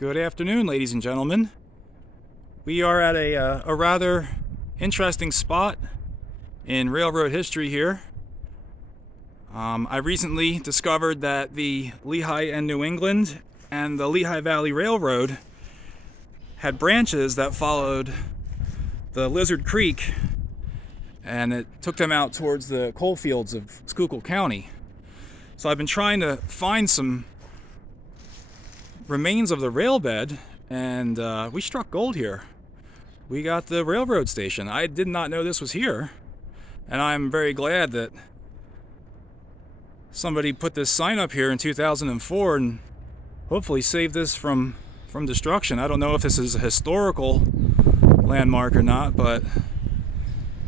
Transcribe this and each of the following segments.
Good afternoon, ladies and gentlemen. We are at a rather interesting spot in railroad history here. I recently discovered that the Lehigh and New England and the Lehigh Valley Railroad had branches that followed the Lizard Creek, and it took them out towards the coal fields of Schuylkill County. So I've been trying to find some remains of the rail bed, and we struck gold here. We got the railroad station. I did not know this was here, and I'm very glad that somebody put this sign up here in 2004 and hopefully saved this from destruction. I don't know if this is a historical landmark or not, but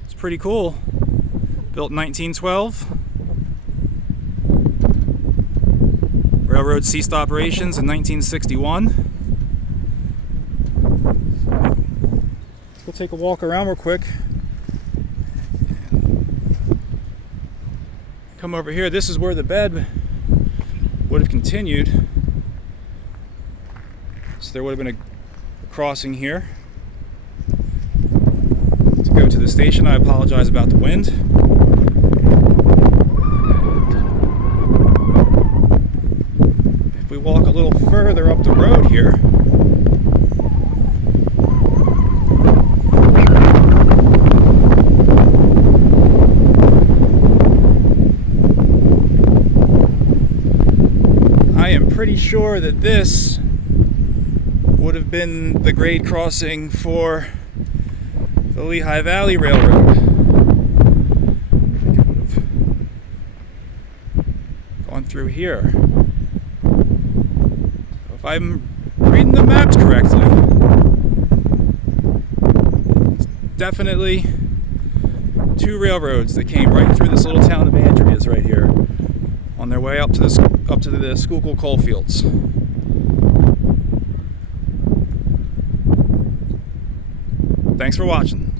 it's pretty cool. Built in 1912. Railroad ceased operations in 1961. Let's go take a walk around real quick. Come over here. This is where the bed would have continued. So there would have been a crossing here to go to the station. I apologize about the wind. We walk a little further up the road here. I am pretty sure that this would have been the grade crossing for the Lehigh Valley Railroad. It would have gone through here. If I'm reading the maps correctly, it's definitely two railroads that came right through this little town of Andreas right here on their way up to the Schuylkill coal fields. Thanks for watching.